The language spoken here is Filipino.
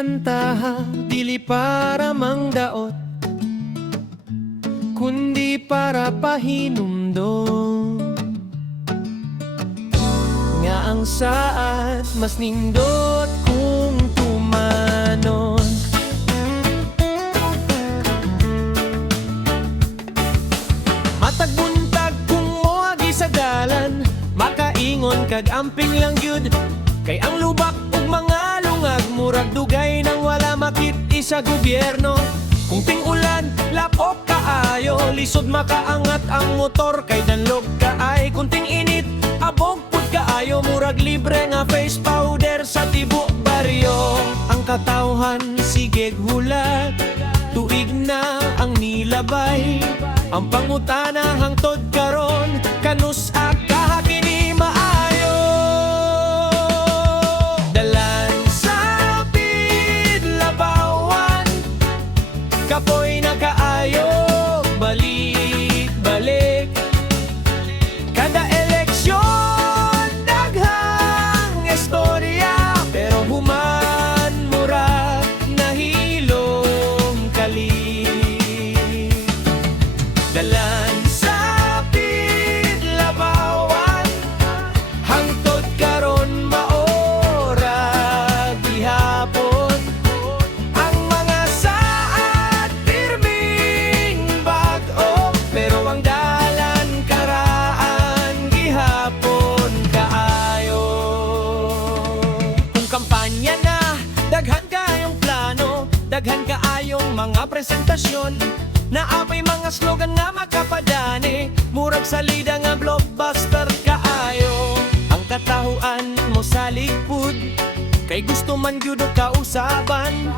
kantaha, dili para mangdaot, kundi para pahinumdom. Nga ang saat mas nindot kung tumanon. Matag buntag kung moagi sa dalan, makaingon kag amping lang gyud. Kay ang lubak ug mga lungag, murag dugay nang wala makit-i sa gobyerno. Kung ting-ulan, lapok kaayo, lisod makaangat ang motor. Kay danlog kaay, kung ting-init, abog pud kaayo, murag libre nga face powder sa tibuok baryo. Ang katawhan sigeg hulat, tuig na ang nilabay. Ang pangutana hangtod karon, kanus ka kini maayo. Dalan sa pidlabawan, kapoy na kaayo, balik-balik. Kada eleksyon, daghang istorya, pero human murag nahilom kali. Dalan sa pidlabawan, hangtod karon maora gihapon. Ang mga saad pirming bag-o, pero ang dalan karaan gihapon kaayo. Kung kampanya na, daghan kayong plano, daghan kaayong mga presentasyon. Naapay mga slogan nga makapadani, murag salida nga blockbuster kaayo. Ang katahuan mo sa likod, kay gusto man gyud og kausaban.